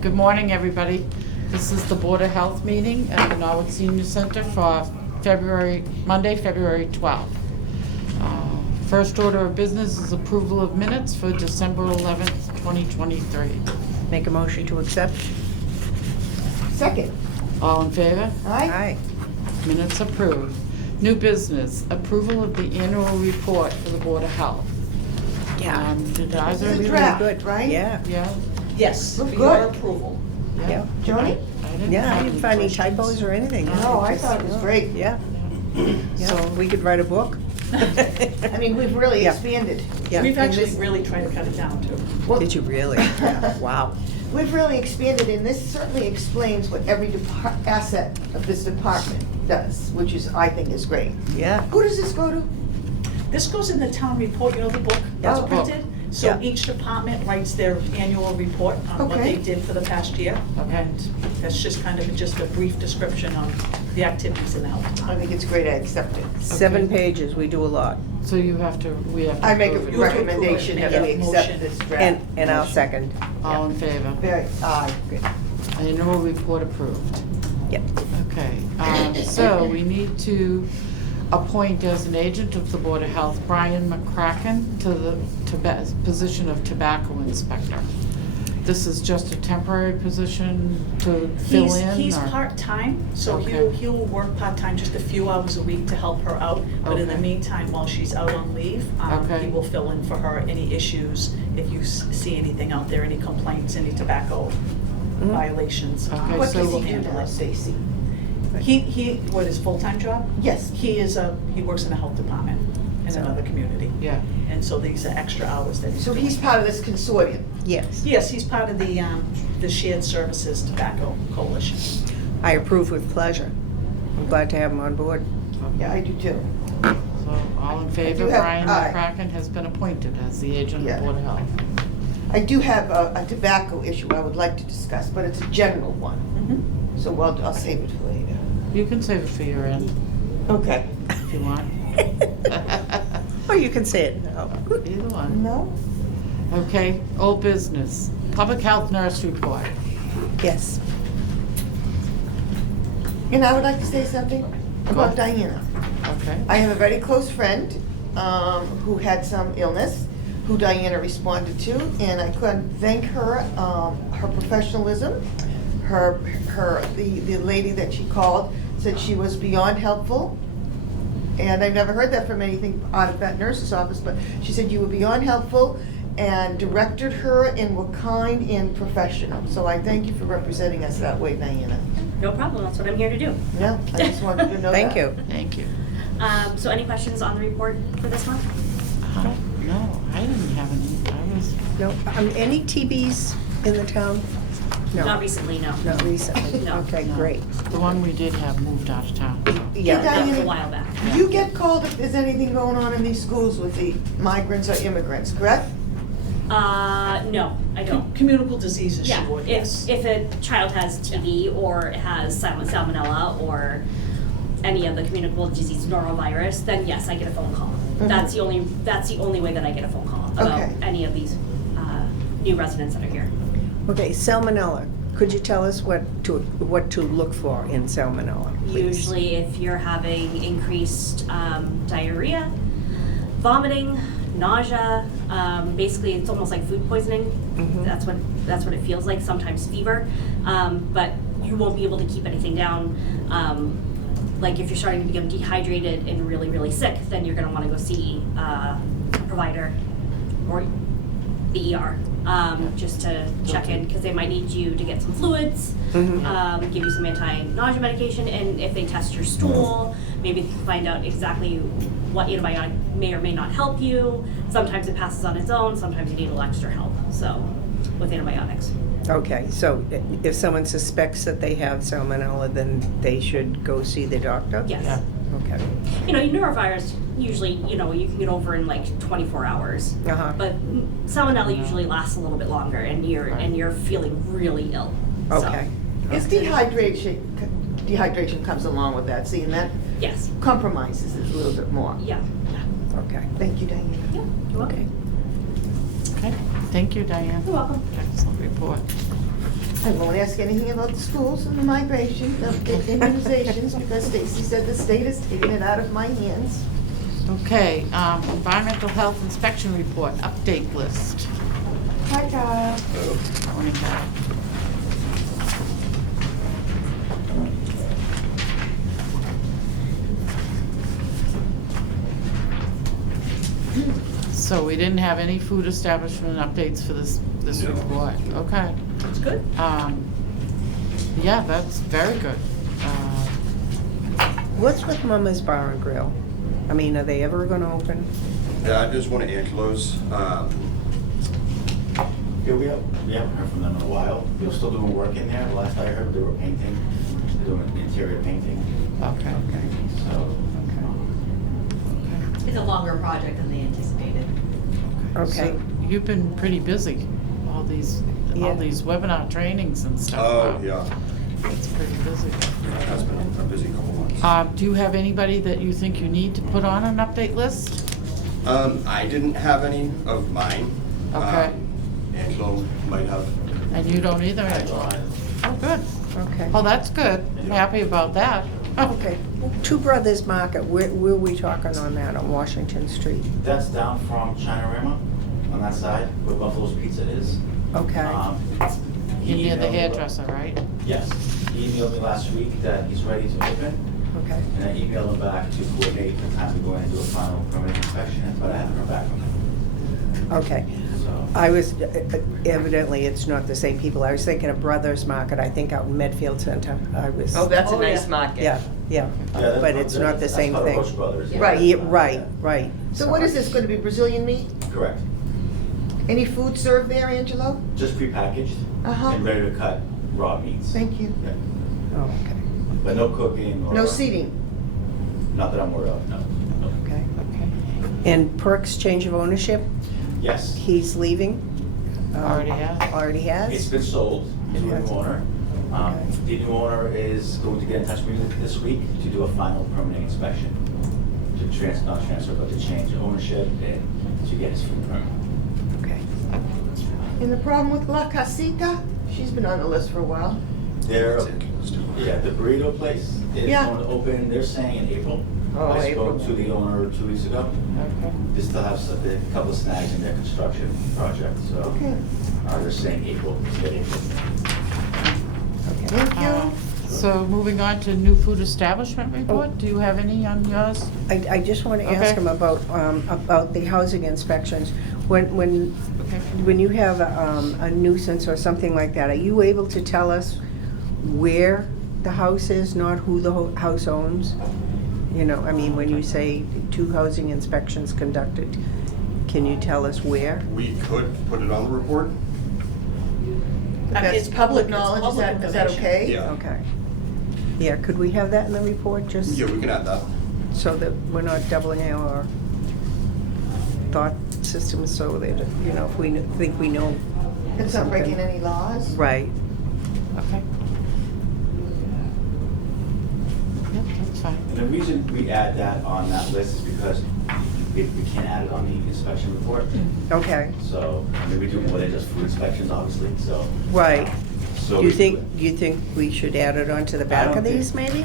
Good morning, everybody. This is the Board of Health meeting at the Norwood Senior Center for Monday, February 12th. First order of business is approval of minutes for December 11th, 2023. Make a motion to accept? Second. All in favor? Aye. Minutes approved. New business, approval of the annual report for the Board of Health. Did either This of is a you? draft, Good. right? Yeah. Yeah? Yes, for Look your good. approval. Yeah. Joni? Yeah, I didn't find any questions. typos or anything. No, I thought it was great. Yeah, yeah, So- we could write a book. I mean, we've really Yeah. expanded. Yeah. We've And actually this- really tried to cut it down too. Well, Did you really? Yeah. Wow. We've really expanded, and this certainly explains what every asset of this department does, which is, I think, is great. Yeah. Who does this go to? This goes in the town report, you know, the book that's Oh. printed? So Yeah. each department writes their annual report on what Okay. they did for the past year. Okay. And that's just kind of just a brief description of the activities in the health I department. think it's great, I accept it. 7 pages, we do a lot. So we have to I make a approve it. You have to approve it, recommendation make that we a accept motion. this draft. And I'll motion. second. All in favor? Very, aye. Annual report approved. Yep. Okay, so we need to appoint as an agent of the Board of Health Brian McCracken to the position of tobacco inspector. This is just a temporary position to fill in? He's or- part-time, so Okay. he'll work part-time, just a few hours a week to help her out. But in the Okay. meantime, while she's out on leave, Okay. he will fill in for her any issues, if you see anything out there, any complaints, any tobacco Mhm. violations. Okay, What so does we'll he do handle now, it. Stacy? What, his full-time job? Yes. He works in a health department in another community. Yeah, And so these are extra hours that he's So doing. he's part of this consortium? Yes. Yes, he's part of the Shared Services Tobacco Coalition. I approve with pleasure. I'm glad to have him on board. Yeah, I do too. so all in favor, do have- Brian aye. McCracken has been appointed as the agent of Yeah. the Board of Health. I do have a tobacco issue I would like to discuss, but it's a general one, so I'll save it for later. You can save it for your end, Okay. if you want. Or you can say it now. Either one. No? Okay, old business, public health nurse report. Yes. And I would like to say something about Go. Diana. Okay, I have a very close friend who had some illness, who Diana responded to, and I couldn't thank her, her professionalism. The lady that she called said she was beyond helpful. And I've never heard that from anything out of that nurse's office, but she said you were beyond helpful and directed her and were kind and professional. So I thank you for representing us that way, Diana. No problem, that's what I'm here to do. Yeah, I just wanted you to know that. Thank you. thank you. So any questions on the report for this month? No, I didn't have any, I was, No, any TBs in the town? No. Not recently, no. Not recently? No. Okay, no. great. The one we did have moved out of town. Yeah, That was a Diana, while back. you get called if there's anything going on in these schools with the migrants or immigrants, correct? No, I don't. Communicable diseases she Yeah, would, yes. if a child has TB or has salmonella or any of the communicable disease norovirus, then yes, I get a phone call. That's the only way that I get a phone call about Okay. any of these new residents that are here. Okay, salmonella. Could you tell us what to look for in salmonella, please? Usually if you're having increased diarrhea, vomiting, nausea, basically it's almost like food poisoning. Mhm. That's what it feels like, sometimes fever. But you won't be able to keep anything down. Like if you're starting to become dehydrated and really, really sick, then you're gonna wanna go see a provider or the ER, just to check in, because they might need you to get some fluids, Mhm. give you some anti-nausea medication, and if they test your stool, maybe find out exactly what antibiotic may or may not help you. Sometimes it passes on its own, sometimes you need a little extra help, so, with antibiotics. Okay, so if someone suspects that they have salmonella, then they should go see the doctor? Yes. Yeah. Okay. You know, neurovirus usually, you know, you can get over in like 24 hours. Uh-huh. But salmonella usually lasts a little bit longer, and you're feeling really ill. So, Okay. It's dehydration comes along with that, see, and that yes. compromises it a little bit more. Yeah. Okay. Thank you, Diana. Yeah. You're welcome. Okay, thank you, Diane. You're welcome. Excellent report. I won't ask anything about the schools and the migration, the immunizations, because Stacy said the state has taken it out of my hands. Okay, environmental health inspection report, update list. Hi, Kyle. Morning, Kyle. So we didn't have any food establishment updates for this No. report, okay. That's good. Yeah, that's very good. What's with Mama's Bar and Grill? I mean, are they ever gonna open? That is one of Angelo's. Yeah, we haven't heard from them in a while. They're still doing work in there. The last I heard, they were painting. They're doing interior painting. Okay. So, It's a longer project than they anticipated. Okay. So you've been pretty busy, all these Yeah. webinar trainings and stuff. Oh, Wow. yeah. It's pretty busy. It has been a busy couple months. Do you have anybody that you think you need to put on an update list? I didn't have any of mine. Okay. Angelo might have. And you don't either, I Angela? don't- Oh, good. Okay. Oh, that's good. Happy about that. Okay. Two Brothers Market, where are we talking on that, on Washington Street? that's down from Chinorama on that side where Buffalo's Pizza is. Okay. He You're near the emailed me- hairdresser, right? Yes. He emailed me last week that he's ready to open. Okay. And I emailed him back to coordinate the time to go in and do a final permit inspection, but I haven't heard back from him. Okay. So, I was, evidently, it's not the same people. I was thinking of Brothers Market, I think out in Medfield Center. I was. Oh, that's a Oh, nice yeah. market. Yeah, yeah. yeah, But it's not the same That's thing. Roche Brothers. Right. Yeah, right. So what is this, gonna be Brazilian meat? Correct. Any food served there, Angelo? Just prepackaged Uh-huh. and ready to cut raw meats. Thank you. Yeah. Oh, okay, But no cooking or. No seating? Not that I'm aware of, no. No. okay. Okay. And Perks change of ownership, Yes, he's leaving? Already has. Already it's has? been sold to a It has. new owner. Okay. The new owner is going to get in touch with me this week to do a final permanent inspection. To not transfer, but to change ownership and to get his full permit. Okay. And the problem with La Casita? She's been on the list for a while. They're, It's Angelo's too. yeah, the burrito place is Yeah. going to open, they're saying in April. Oh, I April. spoke to the owner 2 weeks ago. Okay. They still have a couple of snags in their construction project, so Okay, they're saying April, mid-April. thank you. So moving on to new food establishment report, do you have any on yours? I just want to ask Okay. him about the housing inspections. When Okay. you have a nuisance or something like that, are you able to tell us where the house is, not who the house owns? You know, I mean, when you say 2 housing inspections conducted, can you tell us where? We could put it on the report. If I mean, that's it's public it's knowledge, is public that information. okay? Yeah. Okay. Yeah, could we have that in the report, just Yeah, we can add that. so that we're not doubling our thought systems, so that, you know, if we think we know. It's not breaking something. any laws? Right. Okay. Yep, that's fine. And the reason we add that on that list is because we can't add it on the inspection report. Okay, So, I mean, we do more than just food inspections, obviously, so. right. So Do you we- think we should add it onto the back don't of think- these, maybe?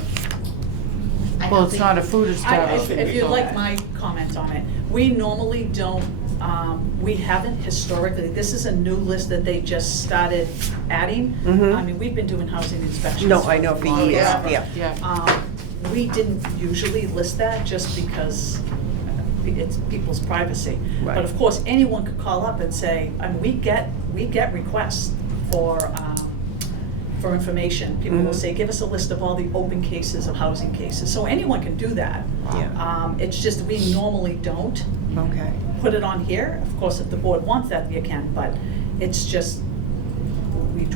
Well, it's not a food If establishment. you so- like my comment on it, we normally don't, we haven't historically, this is a new list that they just started adding. Mhm. I mean, we've been doing housing inspections. No, I know for long years, time. yeah. Yeah. We didn't usually list that just because it's people's privacy. Right. But of course, anyone could call up and say, I mean, we get requests for information. People will Mhm. say, give us a list of all the open cases of housing cases. So anyone can do that. Yeah. It's just we normally don't Okay. put it on here. Of course, if the board wants that, you can, but it's just,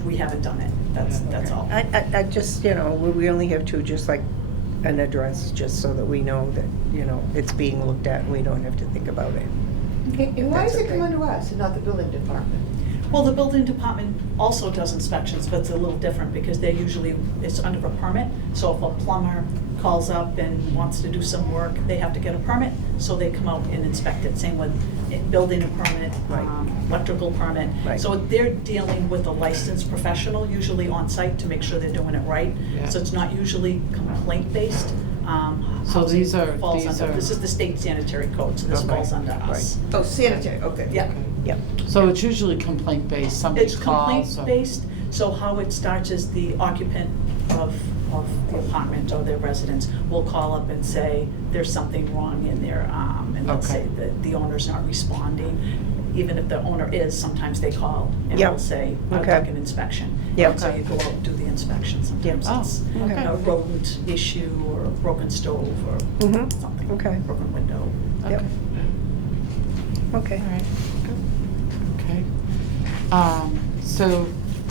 we haven't done it. That's all. I just, you know, we only have 2, just like an address, just so that we know that, you know, it's being looked at and we don't have to think about it. Okay, and why That's does it okay. come under us and not the building department? Well, the building department also does inspections, but it's a little different because they're usually, it's under a permit. So if a plumber calls up and wants to do some work, they have to get a permit, so they come out and inspect it. Same with building a permit, Right. electrical permit. Right. So they're dealing with a licensed professional, usually on site, to make sure they're doing it right. Yeah. So it's not usually complaint-based. So Housing these are- falls these under- are- This is the state sanitary code, so this Okay. falls under us. Oh, sanitary, okay. Yeah. Yep. So it's usually complaint-based, somebody It's calls. or- complaint-based, so how it starts is the occupant of the apartment or their residence will call up and say, there's something wrong in their, and let's Okay. say that the owner's not responding. Even if the owner is, sometimes they call and Yep. will say, I'd Okay. like an inspection. Yep. And so you go out and do the inspection. Sometimes Oh, it's okay. a rodent issue or a broken stove or Mhm. something. Okay. Broken window. Yep. Okay. Okay. All right, good. Okay. So,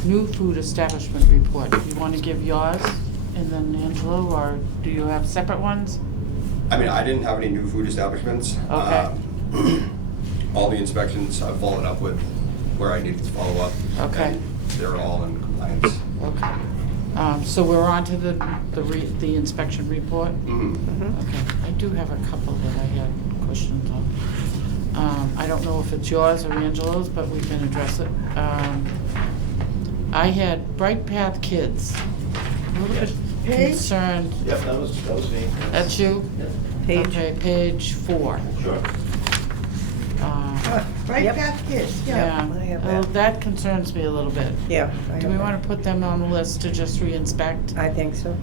new food establishment report. Do you want to give yours and then Angelo, or do you have separate ones? I mean, I didn't have any new food establishments. Okay. All the inspections I've followed up with where I needed to follow up. Okay. and They're all in compliance. Okay. So we're on to the inspection report? Mhm. Mhm. Okay. I do have a couple that I had questions on. I don't know if it's yours or Angelo's, but we can address it. I had Bright Path Kids. A little bit Page? concerned. Yep, that was me. That's you? Page? Okay, page 4. Sure. Right, Yep. Path Kids, yeah. Yeah, I have well, that. that concerns me a little bit. Yeah. I Do have we that. want to put them on the list to just re-inspect? I think so.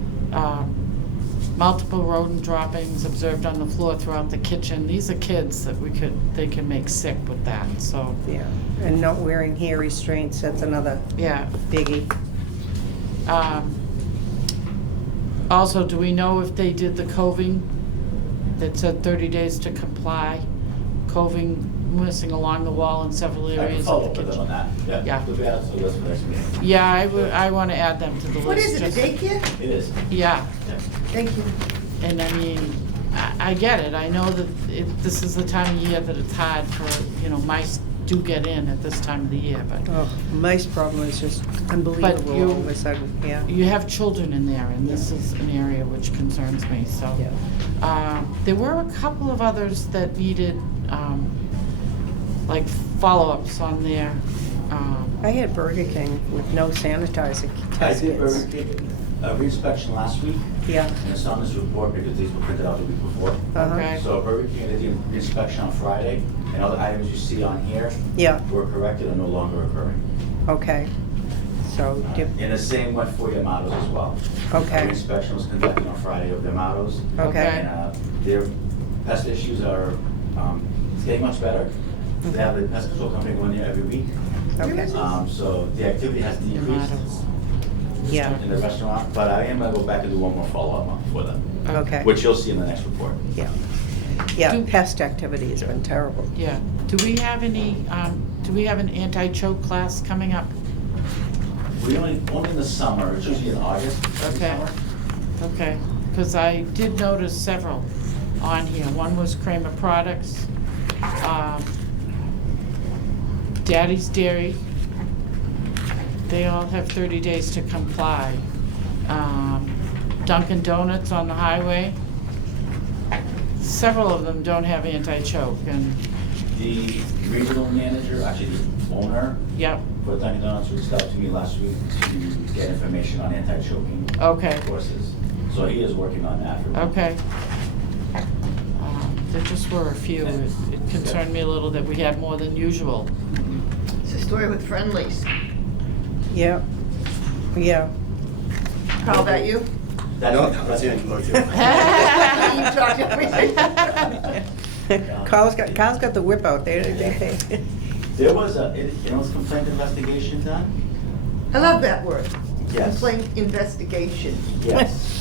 Multiple rodent droppings observed on the floor throughout the kitchen. These are kids that they can make sick with that, so, Yeah. And not wearing hair restraints, that's another yeah. biggie. Also, do we know if they did the coving that said 30 days to comply? Coving missing along the wall in several I can areas follow of the up with them on kitchen. that. Yeah. We'll be out to the list for next meeting. Yeah, I want to add them to the list. What is it, a just- daycare? It is. Yeah. Yeah. Thank you. And I mean, I get it, I know that this is the time of year that it's hard for, mice do get in at this time of the year, but Oh, mice problem is just unbelievable you- all of a sudden, yeah. you have children in there, and this is an area which concerns me, so. Yeah. There were a couple of others that needed, like, follow-ups on their, I had Burger King with no sanitizer I test did kits. Burger King, re-inspection last week, Yeah. and it's on this report because these were printed out the week before. Uh-huh. Okay. So Burger King did the re-inspection on Friday, and all the items you see on here Yeah, were corrected and no longer occurring. okay. So, And the same went for Yamatos as well. Okay. The inspection was conducted on Friday of Yamatos. okay. And their pest issues are it's getting much better. They have the pest control company going there every week. Okay. So the activity has decreased Yamatos. Yeah, in the restaurant, but I am gonna go back and do one more follow-up month for them, okay. which you'll see in the next report. Yeah. Yeah, Do- pest activity has been terrible. yeah. Do we have an anti-choke class coming up? We only in the summer, it's usually in August. every Okay. summer. Okay, because I did notice several on here. One was Kramer Products, Daddy's Dairy. They all have 30 days to comply. Dunkin' Donuts on the highway. Several of them don't have anti-choke, and, The regional manager, actually the owner yep, for Dunkin' Donuts reached out to me last week to get information on anti-choking okay, courses. So he is working on that. for- okay. There just were a few. It concerned me a little that we had more than usual. It's a story with Friendlies. Yeah, yeah. Carl, that you? No, that's Angelo too. You talked everything. Carl's got the whip out there. They- There was complaint investigation done? I love that word. Yes. Complaint investigation. Yes.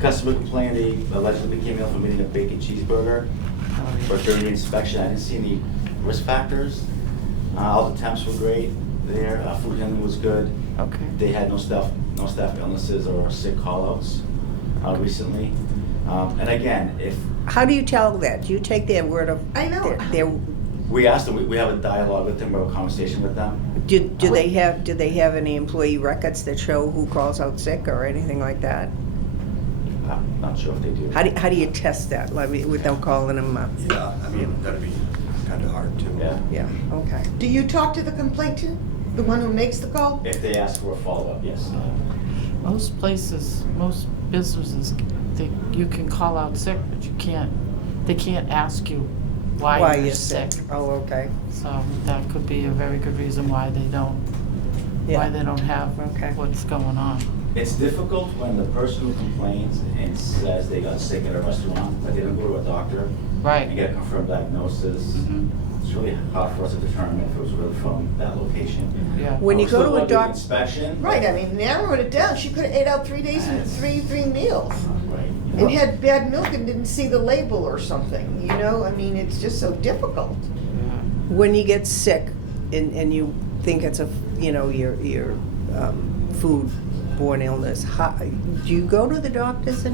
Customer complained they allegedly came in from eating a bacon cheeseburger. But during the inspection, I didn't see any risk factors. All the temps were great there, food handling was good. Okay. They had no staff illnesses or sick call-outs. recently. And again, if, How do you tell that? Do you take their word of? I know. Their, we ask them, we have a dialogue with them, we have a conversation with them. do they have any employee records that show who calls out sick or anything like that? I'm not sure if they do. How do you test that, like, without calling them? Yeah, I mean, that'd be kind of hard too. Yeah, Yeah, okay. Do you talk to the complainant, the one who makes the call? if they ask for a follow-up, yes. Most places, most businesses, you can call out sick, but they can't ask you why you're sick. Oh, okay. So that could be a very good reason why they don't Yeah. have Okay. what's going on. It's difficult when the person who complains and says they got sick at a restaurant, but they don't go to a doctor and Right. get a confirmed diagnosis. Mhm. It's really hard for us to determine if it was really from that location. Yeah. When you Still go to a love the doc, Inspection. Right, I mean, narrowed it down. She could've ate out 3 days and three meals. Right. You And know, had bad milk and didn't see the label or something, you know? I mean, it's just so difficult. when you get sick and you think it's your food-borne illness, do you go to the doctors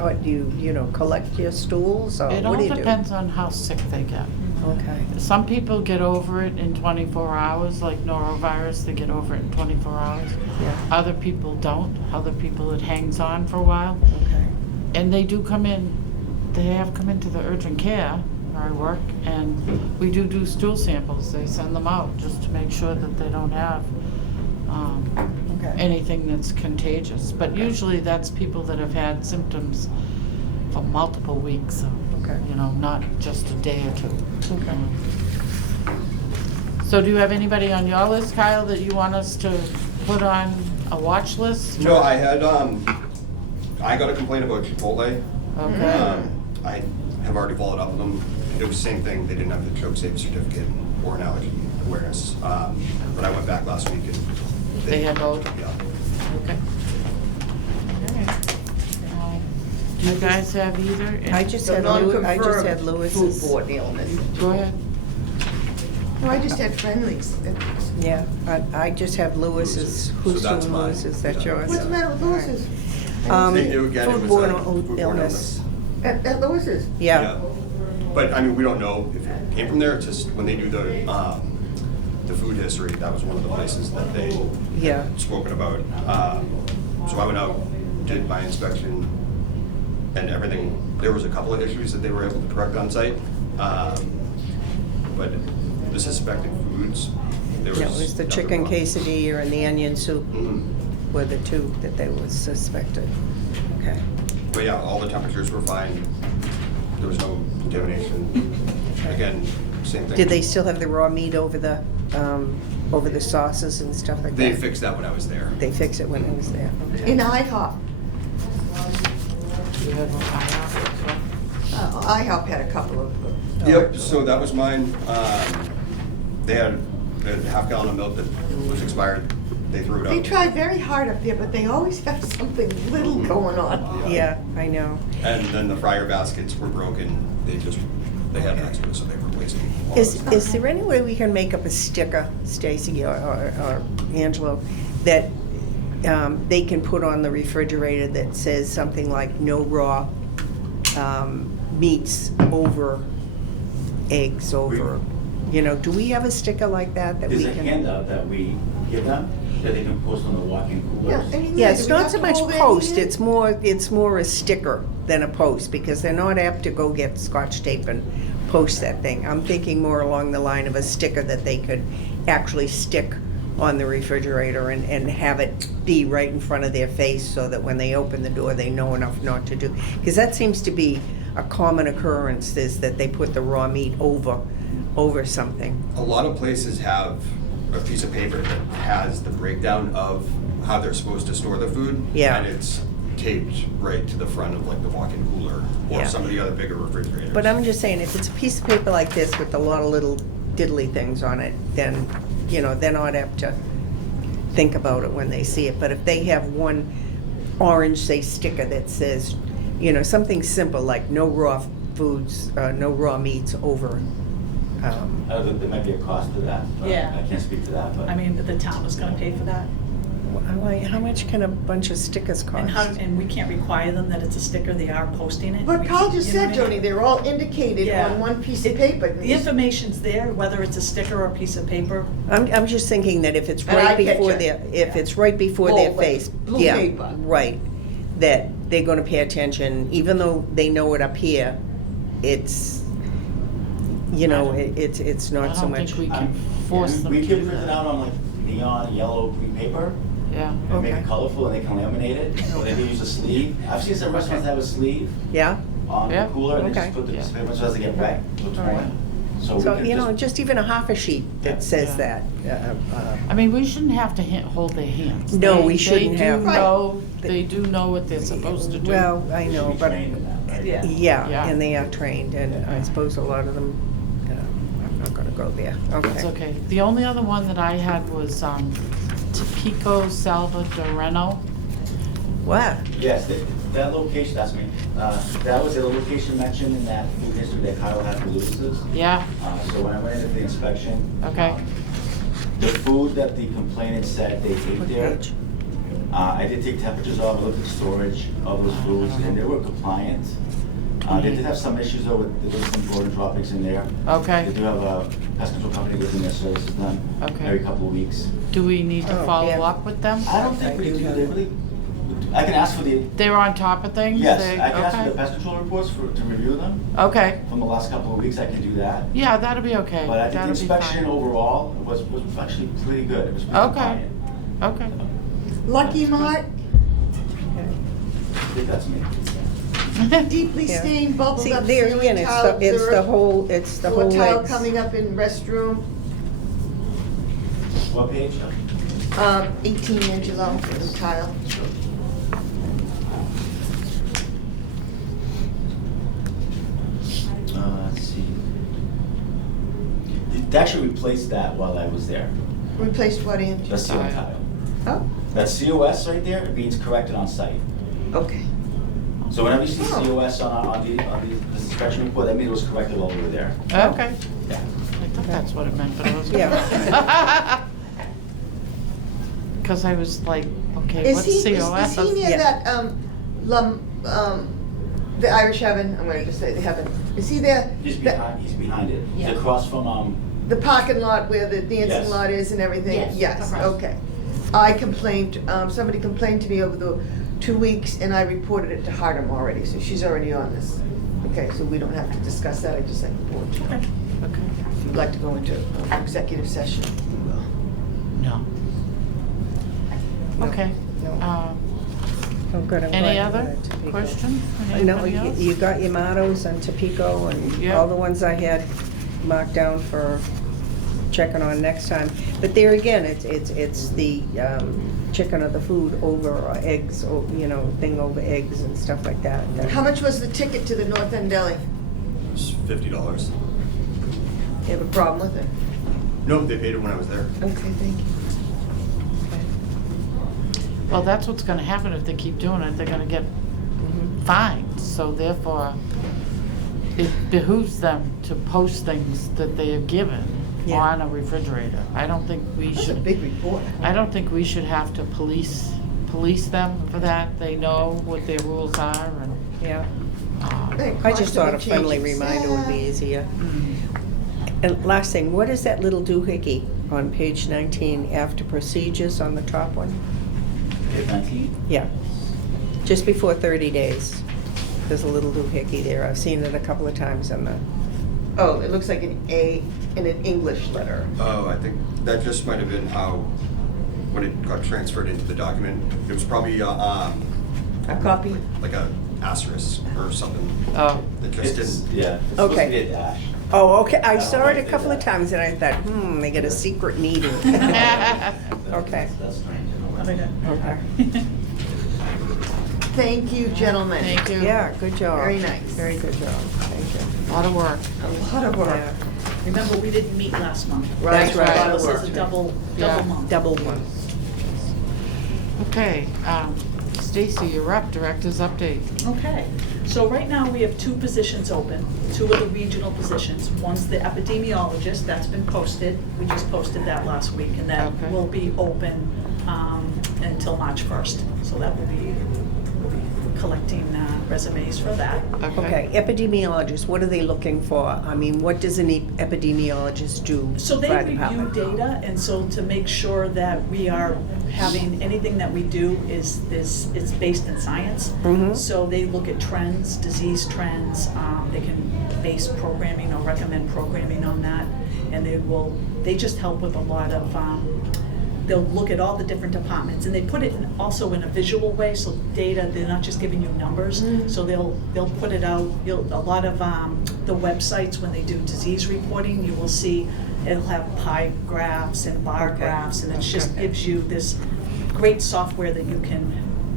or do you collect your stools or It all what do you do? depends on how sick they get. Okay. Some people get over it in 24 hours, like norovirus, they get over it in 24 hours. Yeah. Other people don't. Other people, it hangs on for a while. Okay. And they do come in, they have come into the urgent care where I work, and we do stool samples. They send them out just to make sure that they don't have Okay. anything that's contagious. But usually that's people that have had symptoms for multiple weeks, so, Okay. not just a day or two. So do you have anybody on your list, Kyle, that you want us to put on a watch list? No, I had, I got a complaint about Chipotle. Okay. I have already followed up with them. It was the same thing, they didn't have the choke safe certificate or an allergy awareness. But I went back last week and. They had both? Yeah. Okay. Do you guys have either? I just So had non-confirmed Lewis's. foodborne illness. Go ahead. No, I just had friendlies. Yeah, I just have Lewis's. Who's So that's doing mine. Lewis's? That's Yeah. yours? What's the matter with Lewis's? They do again, it was a Foodborne foodborne illness. At Lewis's? Yeah. But, I mean, we don't know if it came from there, it's just when they do the food history, that was one of the places that they Yeah. had spoken about. So I went out, did my inspection, and everything, there was a couple of issues that they were able to correct on site. But the suspected foods, there was. Yeah, it was the nothing chicken wrong. quesadilla and the onion soup Mhm. were the two that they was suspected. Okay. But yeah, all the temperatures were fine, there was no contamination. Again, same thing. Did they still have the raw meat over the sauces and stuff like that? They fixed that when I was there. They fixed it when it was there. Okay. In IHOP. Do you have a file? IHOP had a couple of. Yep, so that was mine. They had a half gallon of milk that was expired, they threw it out. They try very hard up there, but they always have something little going on. Yeah, I know. And then the fryer baskets were broken, they had extra, so they replaced them. all Is those. there any way we can make up a sticker, Stacy or Angelo, that they can put on the refrigerator that says something like no raw meats over eggs over? Do we have a sticker like that we There's a can? handout that we give them, that they can post on the walk-in Yeah, coolers. and Yeah, do it's we not have so to much hold post, anything? it's more a sticker than a post, because they're not apt to go get Scotch tape and post that thing. I'm thinking more along the line of a sticker that they could actually stick on the refrigerator and have it be right in front of their face so that when they open the door, they know enough not to do. Because that seems to be a common occurrence, is that they put the raw meat over something. A lot of places have a piece of paper that has the breakdown of how they're supposed to store the food. Yeah. And it's taped right to the front of like the walk-in cooler or Yeah. some of the other bigger refrigerators. But I'm just saying, if it's a piece of paper like this with a lot of little diddly things on it, then, they're not apt to think about it when they see it. But if they have one orange, say, sticker that says, something simple like no raw foods, no raw meats over. There might be a cost to that, but Yeah. I can't speak to that, but. I mean, the town is gonna pay for that. How much can a bunch of stickers And cost? and we can't require them that it's a sticker, they are posting it. But We- Carl just you know said, what I mean? Joni, they're all indicated Yeah. on one piece of paper. The information's there, whether it's a sticker or a piece of paper. I'm just thinking that if it's And right I get before you. their, if Yeah. it's right before their Bold, like face. blue yeah, paper. Right, that they're gonna pay attention, even though they know it up here, it's, you know, it's I not so don't much. think we I'm- can force and them We to can do print it that. out on like neon yellow green paper Yeah, and make Okay. it colorful and they can laminate it, or they can use a sleeve. I've seen some restaurants have a sleeve Yeah, on the Yeah. cooler and they Okay. just put the Yeah. piece of paper so it doesn't get wet, so it's All right. torn. So we so, can you know, just, just even a half a sheet that says Yeah. that. I mean, we shouldn't have to hold their hands. No, They- we shouldn't have. They do know what they're supposed to do. Well, I we know, should be but, trained in that, right? Yeah. yeah, Yeah. and they are trained, and I suppose a lot of them, I'm not gonna go there, It's okay. The only other one that I had was Tapico Salvadoreno. What? Yes, that location, that's me. That was a location mentioned in that food history that Kyle had for Lewis's. Yeah, So when I went in for the inspection. Okay. The food that the complainant said they ate What there, page? I did take temperatures off, I looked at the storage of those foods, and they were compliant. They did have some issues though with, there was some rodent droppings in there. Okay. They do have a pest control company within their services done Okay. every couple of weeks. do we need to Oh, follow yeah. up with them? I don't think we I do do, have they it. really, I can ask for the, They're on top of things? yes, They- I can ask for the okay. pest control reports to review them Okay, from the last couple of weeks, I can do that. yeah, that'll be okay. But I think the That'll be inspection fine. overall was actually pretty good, it was pretty Okay. compliant. Okay. Lucky Mart, I think that's me. deeply Yeah. stained, bubbled See, up there ceiling again, tile. it's There the are whole, it's the floor whole tile legs. coming up in restroom, What page? 18 Angelo tile. Let's see. They actually replaced that while I was there. Replaced what, Angie? The ceiling Tile. tile. Oh, That COS right there, it means corrected on site. okay. So whenever you see Oh. COS on the inspection report, that means it was corrected while we were there. Okay, Yeah. I thought that's what it meant, but I was. Yeah. Because I was like, okay, Is what's he, COS? is he near Yeah. that, the Irish Heaven, I'm gonna just say the Heaven, is he there? He's That- behind it. He's Yeah. across from, The parking lot where the dancing Yes. lot is and everything? Yes, across. Okay. I complained, somebody complained to me over the 2 weeks, and I reported it to Hardem already, so she's already on this. Okay, so we don't have to discuss that, I just like the board to know. Okay, If you'd like to go into executive session, we will. no. No, Okay. no. Oh, good, I'm glad Any you other got it, Topeka. question? No, Anybody else? you got your mottos and Tapico and Yeah. all the ones I had marked down for checking on next time. But there again, it's the chicken or the food over or eggs, or, you know, thing over eggs and stuff like that. How much was the ticket to the North End Deli? It's $50. You have a problem with it? No, they paid it when I was there. Okay, thank you. Well, that's what's gonna happen if they keep doing it, they're gonna get fined, so therefore, it behooves them to post things that they have given Yeah. on a refrigerator. I don't think we That's a should, big report. I don't think we should have to police them for that. They know what their rules are and, Yeah, Hey, I just thought a constantly friendly changing. reminder would be Yeah. easier. mm, And last thing, what is that little doohickey on page 19 after procedures on the top one? page 19. Yeah, just before 30 days. There's a little doohickey there. I've seen it a couple of times on the, Oh, it looks like an A in an English letter. Oh, I think that just might have been how, when it got transferred into the document, it was probably A copy? like a asterisk or something. Oh. That just It's, didn't. yeah, it's supposed to Okay. be a dash. oh, okay, I Yeah, saw right it a there, couple of yeah. times and I thought, they get a secret meeting. Okay. That's strange. Okay. Thank you, gentlemen. thank you. Yeah, good job. Very nice. Very good job, thank Lot of work. A lot of you. work. Yeah. Remember, we didn't meet last month. That's a right. lot of This work. is a double Yeah. month. Double one. Okay, Stacy, you're up, director's update. Okay, so right now we have 2 positions open, 2 of the regional positions. One's the epidemiologist, that's been posted, we just posted that last week, and that Okay. will be open until March 1st. So that we'll be collecting resumes for that. Okay, epidemiologists, what are they looking for? I mean, what does an epidemiologist do So for they our review department? data, and so to make sure that we are having, anything that we do is based in science. Mhm. So they look at trends, disease trends, they can base programming or recommend programming on that, and they just help with a lot of, they'll look at all the different departments, and they put it also in a visual way, so data, they're not just giving you numbers, so they'll put it out, a lot of the websites, when they do disease reporting, you will see, it'll have pie graphs and bar Okay. graphs, and it just Okay. gives you this great software that you can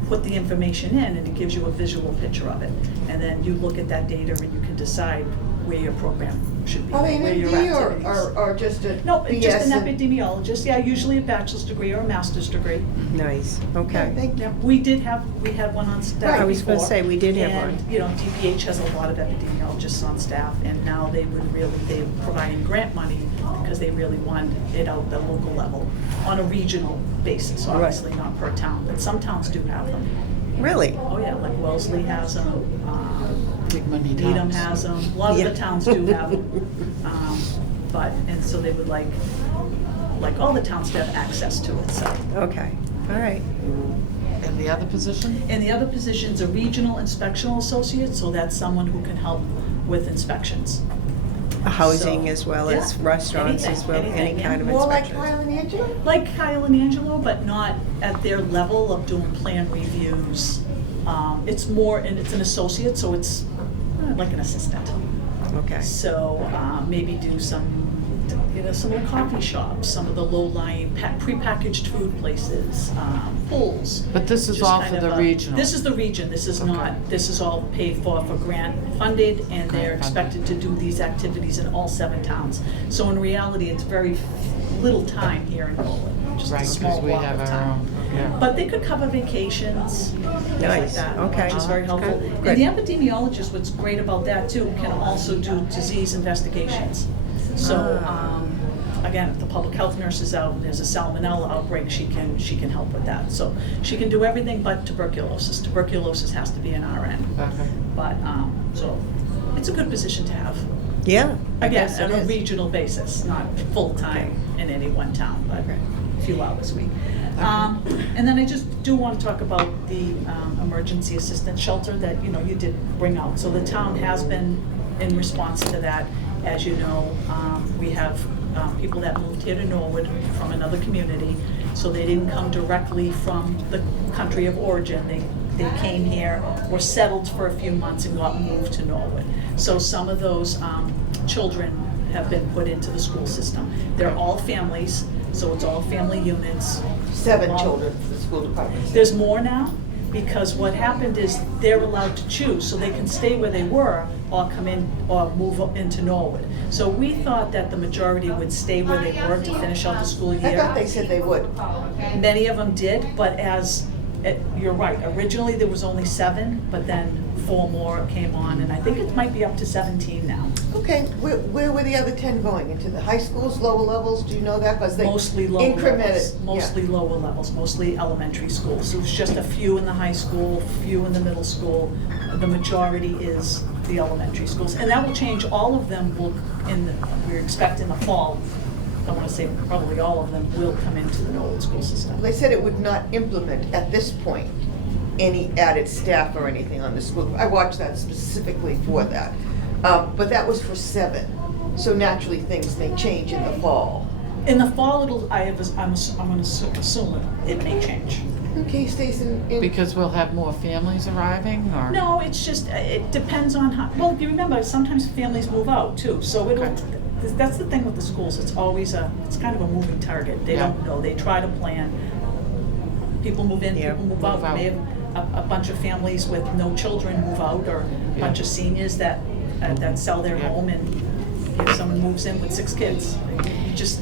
put the information in, and it gives you a visual picture of it. And then you look at that data and you can decide where your program should be, Are they where an your MD activities. or just a No, just an BS and- epidemiologist, yeah, usually a bachelor's degree or a master's degree. Nice, Yeah, okay. thank you. Yeah, we had one on staff Right. I was gonna before, say, we did have one. And, you know, DPH has a lot of epidemiologists on staff, and now they're providing grant money because they really want it out at the local level on a regional basis, Right. obviously not per town, but some towns do have them. Really? Oh, yeah, like Wellesley has them, Big money Needham towns. has them, a lot of Yeah. the towns do have them. But, and so they would like all the towns to have access to it, so. Okay, all right. And the other position? And the other position's a regional inspectional associate, so that's someone who can help with inspections. Housing So, as well as yeah, restaurants as well, anything, any yeah. kind of More like inspections? Kyle and Angela? Like Kyle and Angelo, but not at their level of doing plan reviews. It's more, and it's an associate, so it's like an assistant. Okay, So maybe do some little coffee shops, some of the low-lying prepackaged food places, pools. But this is Just all kind for of the a- regional? This is the region, this is Okay. not, this is all paid for grant funded, and they're Grant funded. expected to do these activities in all 7 towns. So in reality, it's very little time here in Poland, just Right, a 'cause small we block have of our time. own, yeah. But they could cover vacations, things like Nice, that, okay. which is very helpful. Good. And the epidemiologist, what's great about that too, can also do disease investigations. So, Ah. again, if the public health nurse is out and there's a salmonella outbreak, she can help with that. So she can do everything but tuberculosis. Tuberculosis has to be an RN. Okay. But, so, it's a good position to have. yeah. I Again, guess it on a is. regional basis, not full-time in any one town, but a few hours a week. And then I just do want to talk about the emergency assistance shelter that, you did bring out. So the town has been in response to that. As you know, we have people that moved here to Norwood from another community, so they didn't come directly from the country of origin. They came here, were settled for a few months, and got moved to Norwood. So some of those children have been put into the school system. They're all families, so it's all family units. 7 All- children for the school department. There's more now, because what happened is they're allowed to choose, so they can stay where they were or come in or move up into Norwood. So we thought that the majority would stay where they were to finish out the school I thought year. they said they would. Many of them did, but you're right, originally there was only 7, but then 4 more came on, and I think it might be up to 17 now. Okay, where were the other 10 going? Into the high schools, lower levels? Do you know that? 'Cause they Mostly lower incremented. levels, Yeah. mostly lower levels, mostly elementary schools. So it's just a few in the high school, few in the middle school. The majority is the elementary schools. And that will change, all of them we expect in the fall, I want to say probably all of them will come into the Norwood school system. They said it would not implement, at this point, any added staff or anything on the school. I watched that specifically for that. But that was for 7. So naturally, things may change in the fall. In the fall, I'm going to assume it may change. Okay, Stacy. Because we'll have more families arriving, or? No, it's just, it depends on how, well, you remember, sometimes families move out too, so Okay. that's the thing with the schools, it's always it's kind of a moving target. They Yeah. don't know, they try to plan. People move in, Yeah. people move out. Move out. We may have a bunch of families with no children move out, or a Yeah. bunch of seniors that sell their Yeah. home, and if someone moves in with 6 kids,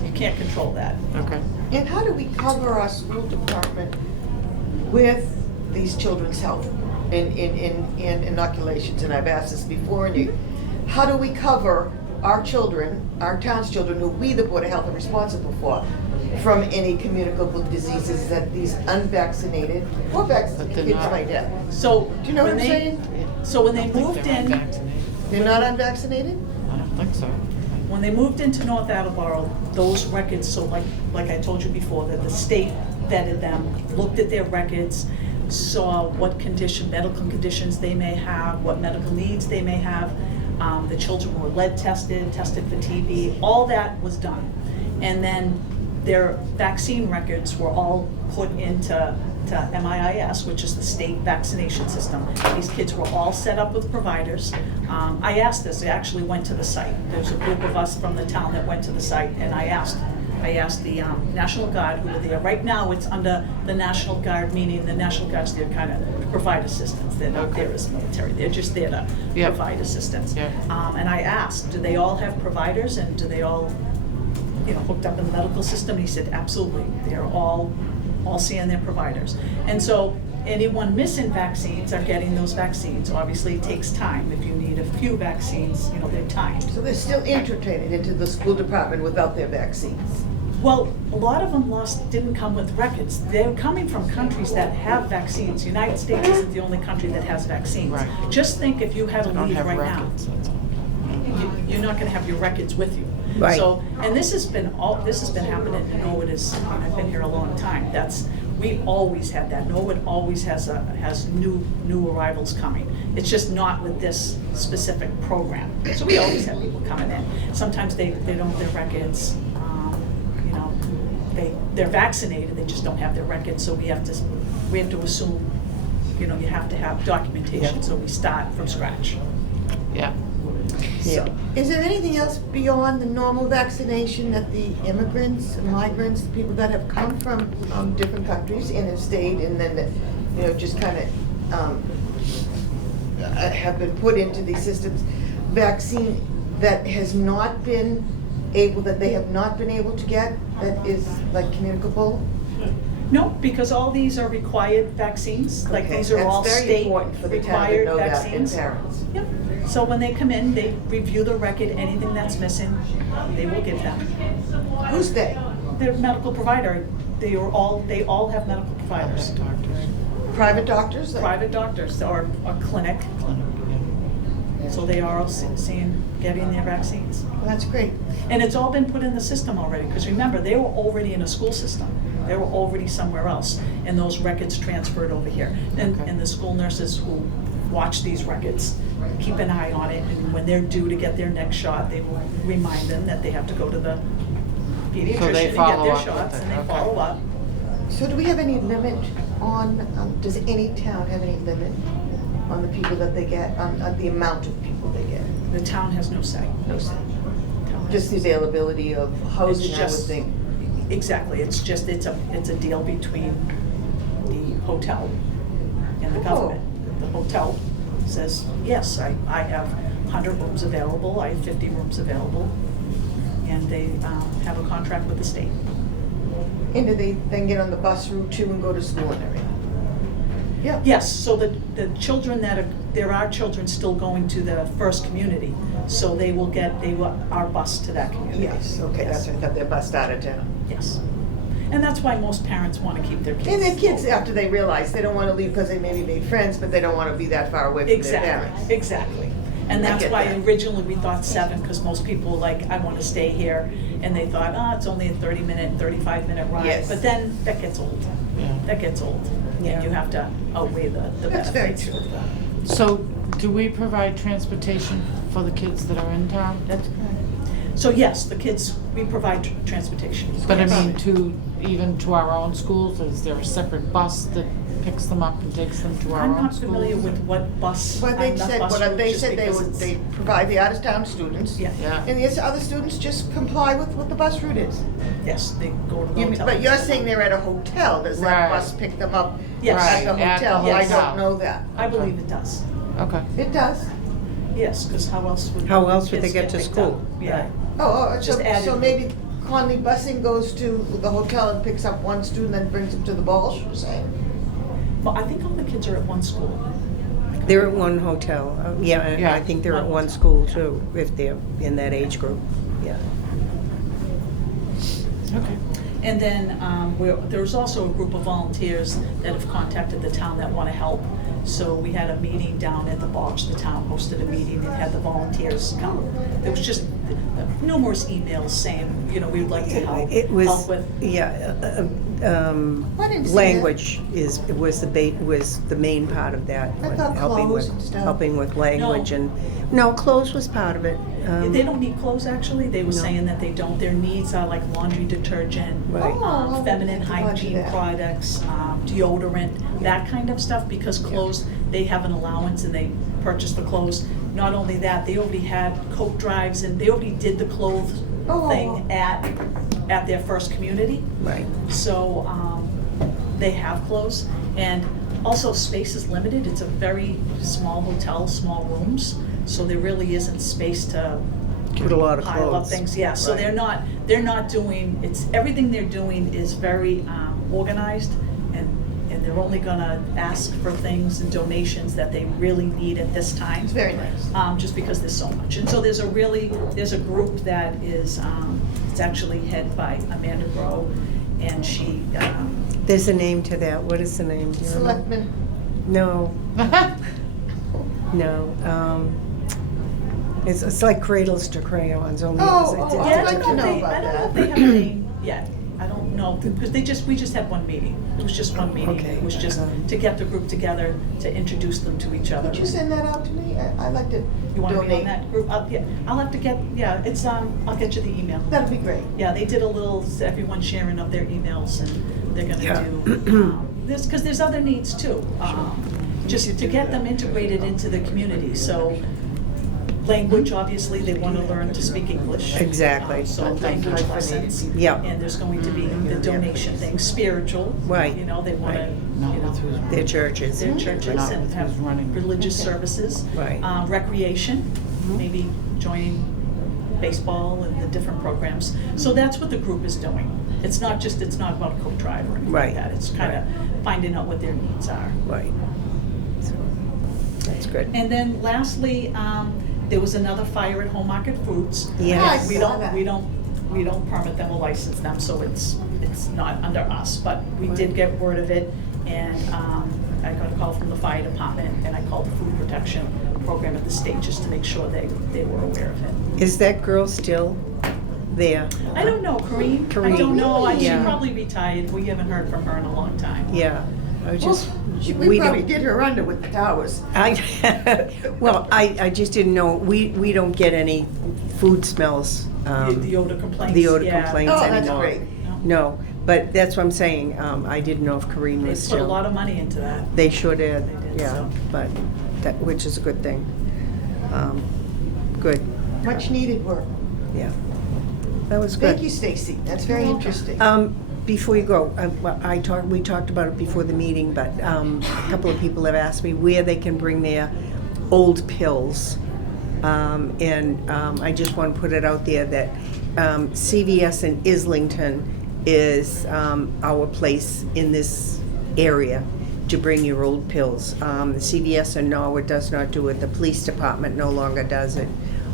you can't control that. Okay. And how do we cover our school department with these children's health in inoculations? And I've asked this before, and how do we cover our children, our town's children, who we, the Board of Health, are responsible for, from any communicable diseases that these unvaccinated or vaccinated But they're kids not. might have. So. Do you know what when I'm they- saying? So when I they don't think moved they're in, unvaccinated. They're not unvaccinated? I don't think so. when they moved into North Attleboro, those records, so like I told you before, that the state vetted them, looked at their records, saw what medical conditions they may have, what medical needs they may have. The children were lead tested for TB, all that was done. And then their vaccine records were all put into MIIS, which is the state vaccination system. These kids were all set up with providers. I asked this, I actually went to the site. There's a group of us from the town that went to the site, and I asked the National Guard who were there. Right now, it's under the National Guard, meaning the National Guard's there kind of provide assistance. They're not there as military, they're just there to Yep. provide assistance. Yep. And I asked, do they all have providers, and do they all, hooked up in the medical system? And he said, absolutely, they're all seeing their providers. And so anyone missing vaccines are getting those vaccines. Obviously, it takes time. If you need a few vaccines, they're timed. So they're still infiltrated into the school department without their vaccines? Well, a lot of them didn't come with records. They're coming from countries that have vaccines. The United States isn't the only country that has vaccines. Right. Just think if you had to They don't leave have right now. records, that's all. You're not gonna have your records with you. Right. So, and this has been happening, and Norwood I've been here a long time. We always had that. Norwood always has new arrivals coming. It's just not with this specific program. So we always have people coming in. Sometimes they don't have their records, they're vaccinated, they just don't have their records, so we have to assume, you have to have documentation, Yeah. so we start from scratch. Yeah. Yeah. Is there anything else beyond the normal vaccination that the immigrants, migrants, the people that have come from different countries and have stayed and then, just kind of have been put into these systems, vaccine that has not been that they have not been able to get, that is like communicable? No, because all these are required vaccines, like Okay, these are all That's very state important for the town to required know that, and vaccines. parents. Yep, so when they come in, they review the record, anything that's missing, they will give them. Who's they? Their medical provider, they all have medical providers. Doctors. Private doctors? Private doctors or a clinic, so they are all getting their vaccines. Well, that's great. And it's all been put in the system already, because remember, they were already in a school system. They were already somewhere else, and those records transferred over here. Okay. And the school nurses who watch these records keep an eye on it, and when they're due to get their next shot, they will remind them that they have to go to the pediatrician and get follow their up with shots, it, and they okay. follow up. So do we have any limit on, does any town have any limit on the people that they get, on the amount of people they get? The town has no say. No say. Town has- Just the availability of housing, I would just- think. Exactly, it's a deal between the hotel and the Oh. government. The hotel says, yes, I have 100 rooms available, I have 50 rooms available, and they have a contract with the state. And do they then get on the bus route too and go to school and everything? Yeah. Yes, so the children there are children still going to the first community, so they will our bus to that community. Yes, okay, Yes. that's what I thought, their bus out of town. Yes. And that's why most parents want to keep their kids. And their kids, local. after they realize, they don't want to leave because they maybe made friends, but they don't want to be that far away from their parents. Exactly. And I that's get why that. originally we thought 7, because most people were like, I want to stay here. And they thought, it's only a 30-minute, 35-minute ride. Yes. But then that gets old. Yeah. That gets old. Yeah. And you have to outweigh the That's very benefits. true. with that. So, do we provide transportation for the kids that are in town? That's correct. So yes, the kids, we provide transportation. But I Yes. mean, even to our own schools, is there a separate bus that picks them up and takes them to our own I'm not schools? familiar with what bus. But they I'm not said, bus route they just said because it's- they provide the out-of-town students. Yeah. Yeah. And the other students just comply with what the bus route is. Yes, they go to the You- hotel. But you're saying they're at a hotel, does that Right. bus pick them up Yes. at the Right, at the hotel? I hotel. don't know that. I believe it does. Okay. It does? Yes, because how else would How the else would they kids get to picked school? up? Yeah. Oh, Just so added. maybe Conley busing goes to the hotel and picks up one student and brings him to the ball, you're saying? Well, I think all the kids are at one school. They're at one hotel, yeah, and Yeah. I think they're at one school too, if they're in that age group, yeah. Okay. And then there's also a group of volunteers that have contacted the town that want to help. So we had a meeting down at the Botch. The town hosted a meeting and had the volunteers come. There was just numerous emails saying, you know, we would like to help. It was, help with. yeah, I didn't see language was the main part of that. I thought helping clothes with- and stuff. Helping with language No. and, no, clothes was part of it. They don't need clothes, actually. They were No. saying that they don't. Their needs are like laundry detergent, Right. Oh, feminine I wanted hygiene that. products, deodorant, that kind of stuff, because clothes, they have an allowance and they purchase the clothes. Not only that, they already had coat drives and they already did the clothes Oh. thing at their first community. Right. So they have clothes, and also space is limited. It's a very small hotel, small rooms, so there really isn't space to Put a lot of pile up clothes. things. Yeah, so Right. they're not doing, it's, everything they're doing is very organized, and they're only gonna ask for things and donations that they really need at this time. It's very nice. Just because there's so much. And so there's a group that is, it's actually headed by Amanda Grow, and she, There's a name to that. What is the name? Do you remember? Selectmen. No, no. It's like Cradles to Crayons, only Oh, it's oh, a I'd yeah, I like don't to know know if they, about I don't know if that. they have a name yet. I don't know, because we just had one meeting. It was just one meeting. Okay. It was just to get the group together, to introduce them to each other. Could you send that out to me? I'd like to You want to be on donate. that group? Yeah, I'll have to get, yeah, it's, I'll get you the email. That'd be great. Yeah, they did a little, everyone sharing of their emails, and they're Yeah. gonna do, this, because there's other needs too. Just to get them integrated into the community, so language, obviously, they want to learn to speak English. Exactly. So language lessons. Yeah. And there's going to be the donation thing, spiritual. Right. You know, they want to, No, you know, with who's- Their churches. their churches Not and with have who's running. religious services. Right. Recreation, maybe joining baseball and the different programs. So that's what the group is doing. It's not about a coat drive or anything Right. like that. It's kind of finding out what their needs are. Right. So, that's good. And then lastly, there was another fire at Home Market Foods. Yes. We I saw that. don't permit them or license them, so it's not under us, but we did get word of it, and I got a call from the fire department, and I called the food protection program at the state just to make sure they were aware of it. Is that girl still there? I don't know, Kareem. I Kareem. don't know. She Yeah. probably retired. We haven't heard from her in a long time. Yeah. I was just. We probably don't- did her under with the towers. Well, I just didn't know, we don't get any food smells. The odor complaints. The odor yeah. complaints Oh, that's anymore. great. No, but that's what I'm saying, I didn't know if Kareem They was put a still. lot of money into that. They sure did, They did, yeah, so. but, which is a good thing. Good, Much needed work. yeah. That was good. Thank you, Stacy. That's very interesting. Before you go, we talked about it before the meeting, but a couple of people have asked me where they can bring their old pills. And I just want to put it out there that CVS in Islington is our place in this area to bring your old pills. The CVS in Norwood does not do it. The police department no longer does it.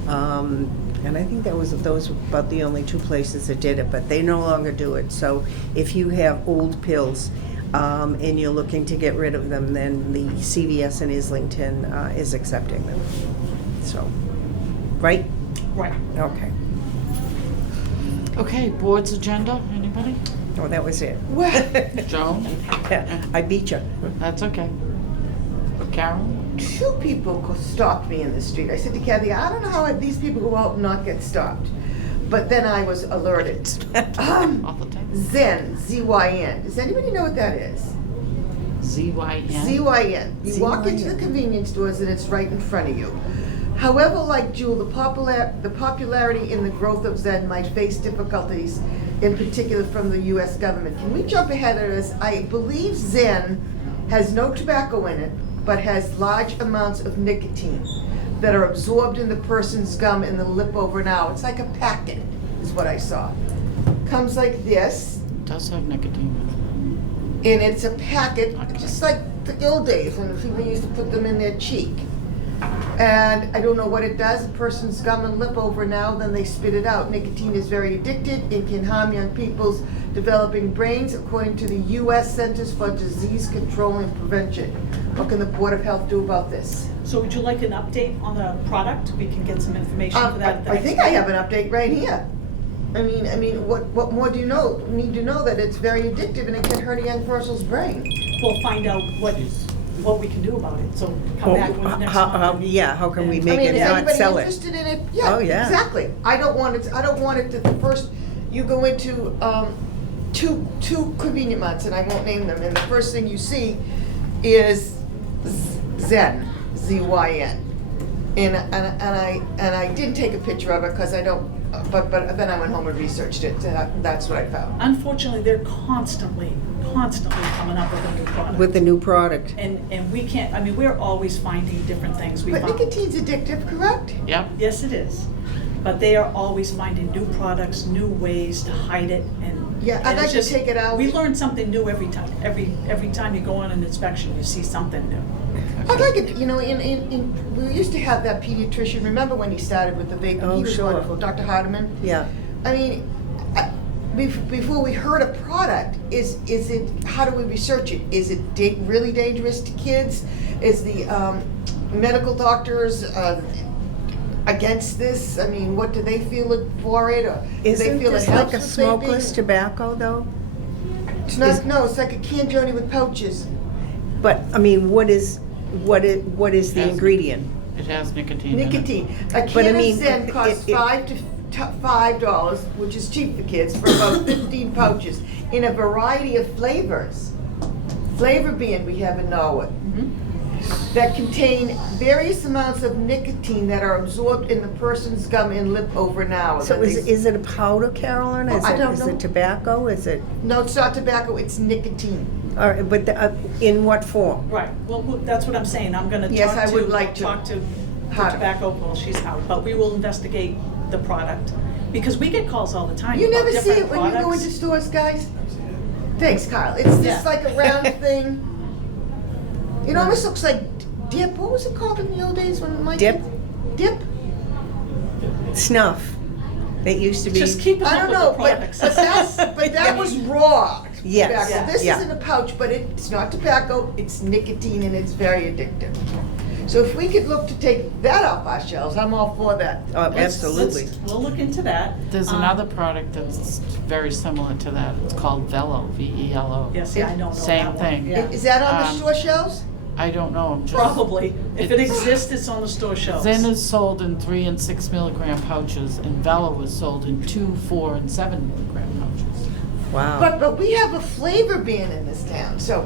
And I think those were about the only two places that did it, but they no longer do it. So if you have old pills and you're looking to get rid of them, then the CVS in Islington is accepting them. So, right? Right. Okay. Okay, board's agenda, anybody? Oh, that was it. Joan? I beat you. That's okay. Carol? Two people stopped me in the street. I said to Kathy, I don't know how these people go out and not get stopped. But then I was alerted. All the time. Zen, Z-Y-N. Does anybody know what that is? ZYN? Z-Y-N. You walk into the ZYN. convenience stores and it's right in front of you. However, like Jewel, the popularity and the growth of Zen might face difficulties, in particular from the U.S. government. Can we jump ahead of this? I believe Zen has no tobacco in it, but has large amounts of nicotine that are absorbed in the person's gum and the lip over an hour. It's like a packet, is what I saw. Comes like this, Does have nicotine in and it's a packet, just like the old days when people used to put them in their cheek. And I don't know what it does. A person's gum and lip over now, then they spit it out. Nicotine is very addictive. It can harm young people's developing brains, according to the U.S. Centers for Disease Control and Prevention. What can the Board of Health do about this? So would you like an update on the product? We can get some information for that. at the I next think I meeting. have an update right here. I mean, what more do you know? Need to know that it's very addictive and it can hurt a young person's brain. We'll find out what we can do about it, so come back with the next month. Yeah, how can we And- make I mean, it is not anybody sell it? interested in it? Yeah, Oh, yeah. exactly. I don't want it to, the first, you go into, two convenient marts, and I won't name them, and the first thing you see is Zen, Z-Y-N. And I didn't take a picture of it, because I don't, but then I went home and researched it, and that's what I found. Unfortunately, they're constantly coming up with a new product. With the new product. And we can't, I mean, we're always finding different things. We But found- nicotine's addictive, correct? Yep. Yes, it is. But they are always finding new products, new ways to hide it, and Yeah, I'd and like it's to just- take it out. We learn something new every time. Every time you go on an inspection, you see something new. I'd like it, we used to have that pediatrician, remember when he started with the vaping? Oh, He was sure. wonderful, Dr. Hardeman. Yeah. I mean, before we heard a product, is it, how do we research it? Is it really dangerous to kids? Is the medical doctors against this? I mean, what do they feel for it, or do they Isn't feel it this helps like a with smokeless vaping? tobacco, though? It's not, no, it's like a can journey with pouches. But, I mean, what is the Has- ingredient? It has nicotine in it. Nicotine. A But I can of mean, Zen costs $5, which is cheap for kids, for about 15 pouches in a variety of flavors. Flavor being we have in Norwood that contain various amounts of nicotine that are absorbed in the person's gum and lip over an hour. So Then is it a powder, Carolyn? Oh, I don't Is know. it tobacco? Is it, No, it's not tobacco, it's nicotine. but in what form? Right, well, that's what I'm saying, I'm gonna Yes, talk I would like to. talk to the How- tobacco, well, she's out, but we will investigate the product, because we get calls all the time You about never see different it when you go products. into stores, guys? Thanks, Kyle. It's just Yeah. like a round thing. It almost looks like dip. What was it called in the old days when my Dip? kids- Dip? Snuff. It used to be. Just keep I up don't with know, the but products. that was raw Yes, tobacco. yeah, This yeah. is in a pouch, but it's not tobacco, it's nicotine, and it's very addictive. So if we could look to take that off our shelves, I'm all for that. Oh, Let's- absolutely. We'll look into that. There's Um, another product that's very similar to that. It's called Velo, V-E-L-O. Yeah, see, I don't know that Same one. thing. Yeah. Is that on the Um, store shelves? I don't know, I'm just. Probably, if it exists, it's on the store shelves. Zen is sold in 3 and 6 milligram pouches, and Velo is sold in 2, 4, and 7 milligram pouches. Wow. But we have a flavor ban in this town, so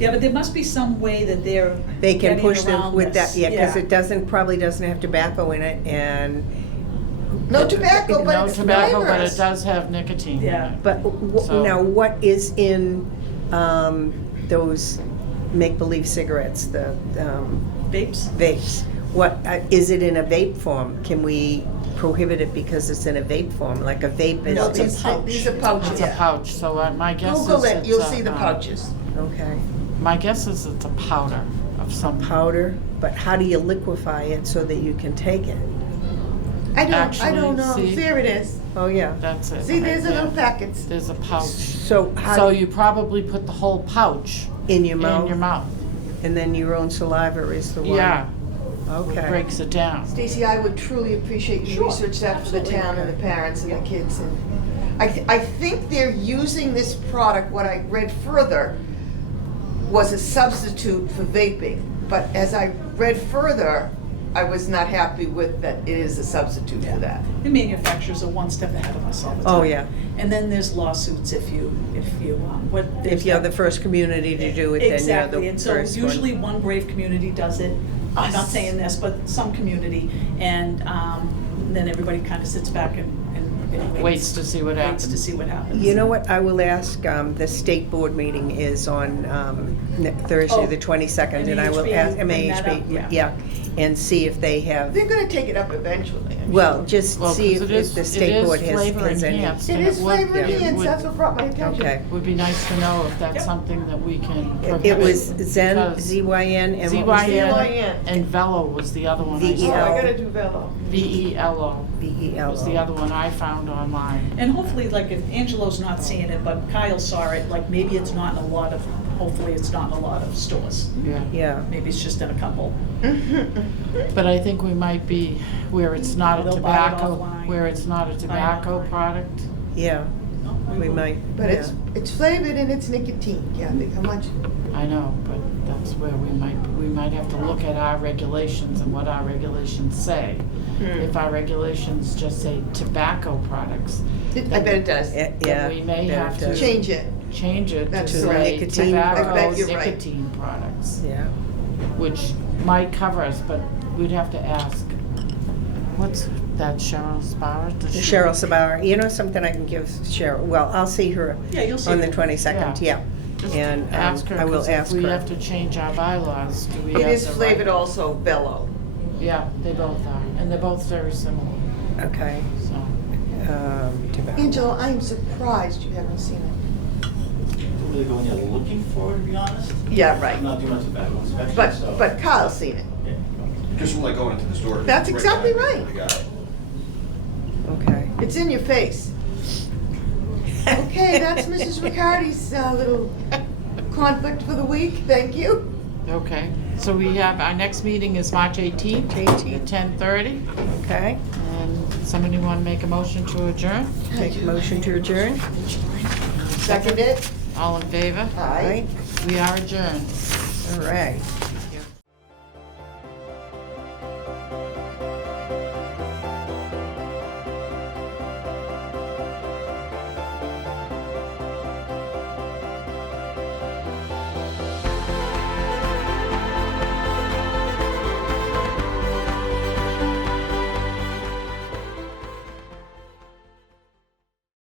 Yeah, but there must be some way that they're They can getting push them around with that, this. yeah, because it probably doesn't have tobacco in it, and, no tobacco, but No it's tobacco, but it flavors. does have nicotine in Yeah. it. but So- now, what is in those make-believe cigarettes, the Vapes? vapes? What, is it in a vape form? Can we prohibit it because it's in a vape form, like a vape is? No, It's a these pouch. these are pouches. It's a pouch, so my guess is Google it, it's you'll a, see the pouches. Okay, My guess is it's a powder of some. powder, but how do you liquefy it so that you can take it? I don't Actually, know. see- There it is. Oh, yeah. That's it. See, there's a right little there. packets. There's a pouch. So how, So do you probably put the whole pouch in your mouth? in your mouth. And then your own saliva is the one? Yeah, Okay. breaks it down. Stacy, I would truly appreciate you Sure, research that for the absolutely. town and the parents and the kids. And I think they're using this product, what I read further, was a substitute for vaping. But as I read further, I was not happy with that it is a substitute for that. The manufacturers are one step ahead of us all the time. Oh, yeah. And then there's lawsuits if you, what. If there's you're that- the first community to do it, then you're Exactly, the and so first one. usually one brave community does it. I'm not saying this, but some community, and then everybody kind of sits back and Waits to see what Waits happens. to see what happens. You know what, I will ask, the state board meeting is on Thursday, Oh, the 22nd, and I will MAHB, ask, bring that up, MAHB, yeah. yeah. and see if they have, They're gonna take it up eventually. I'm well, sure. just Well, see 'cause if it is- the it state is board has flavor any. enhanced. It and is would- flavor it enhanced, would- that's what brought my attention. Okay. Would be nice to know if that's Yep. something that we can prohibit. It was Zen, because ZYN, and what was the ZYN other? ZYN. and Velo was the other one I Oh, VEL. saw. I gotta do Velo. VELO VELO. was the other one I found online. And hopefully, like, if Angelo's not seeing it, but Kyle saw it, like, maybe it's not in a lot of, hopefully it's not in a lot of stores. Yeah. Yeah, Maybe it's just in a couple. But I think we might be where it's not a They'll buy it tobacco, offline. where it's not a tobacco online. product. yeah, No, we will. might, But yeah. it's flavored and it's nicotine, Kathy, how much? I know, but that's where we might have to look at our regulations and what our regulations say. If our regulations just say tobacco products, I bet it does. Yeah, then we may better have to- to Change it. change it to That's To say nicotine tobacco products. I bet you're right. nicotine products, Yeah, which might cover us, but we'd have to ask. What's that, Cheryl Sparrow? Does she- Cheryl Sabara, you know something I can give Cheryl, well, I'll see her Yeah, you'll see on the her. 22nd, yeah. Just And ask her, I will 'cause ask if we her. have to change our bylaws, do we It have is the flavored right? also Velo. Yeah, they both are, and they're both very similar, Okay, so. tobacco. Angela, I am surprised you haven't seen it. Don't really go in there looking for it, to be honest. Yeah, right. I'm not doing much tobacco inspection, so. But Kyle's seen it. Yeah. Just from like going into the store. That's exactly right. I got it. Okay. It's in your face. Okay, that's Mrs. Riccardi's little conflict for the week. Thank you. Okay, so we have, our next meeting is March 18th. 18th. At 10:30. Okay, And somebody want to make a motion to adjourn? make a motion to adjourn. Second it. All in favor? Aye. We are adjourned. All right.